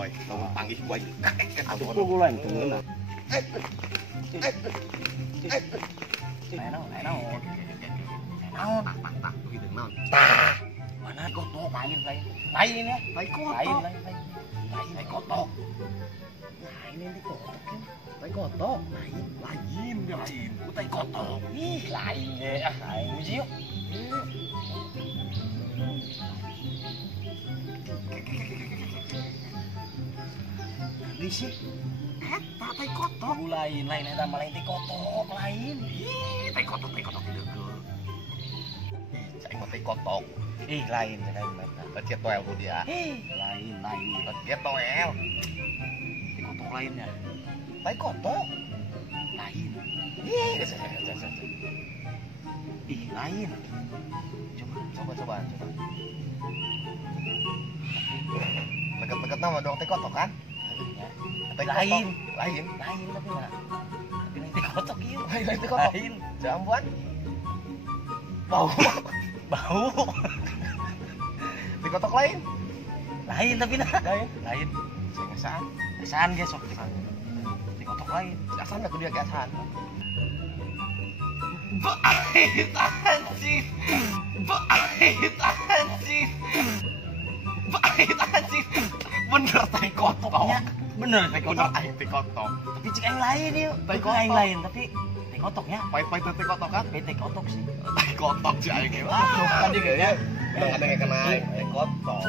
rồi tao panggil gua Aku pulang dengan. Này nó. tak gitu non Mana kotok lain ya. tai kotok Nah, ini kotok kan. tai kotok lain ku tai kotok Ih, lain deh. Lain sih yuk. Risik. tak tai kotok Lain ada malah itu kotok lain. tai kotok gitu ke cai mau tai kotok Ih, lain mereka. kecil toel ku dia Lain. kecil toel Itu kotok lainnya. tai kotok Lain. ih Ih, lain. coba deket nama dong tai kotok kan tai Lain. lain Lain tapi enggak. Tapi itu kotok itu. lain tai kotok Lain. jambuan bau tai kotok lain Lain tapi nah. Lain. saya ngesaan Kesan guys, sok. Di kotok lain. asan aku dia keasan Bait anjing. Bener tai kotoknya. Bener tai kotok. tai kotok Tapi cek yang lain yuk. Tai Bukan yang kotok. lain tapi tai kotoknya. pahit-pahit tai kotok kan Tai kotok sih. tai kotok sih aing Tadi kayaknya. udah ada yang kena tai kotok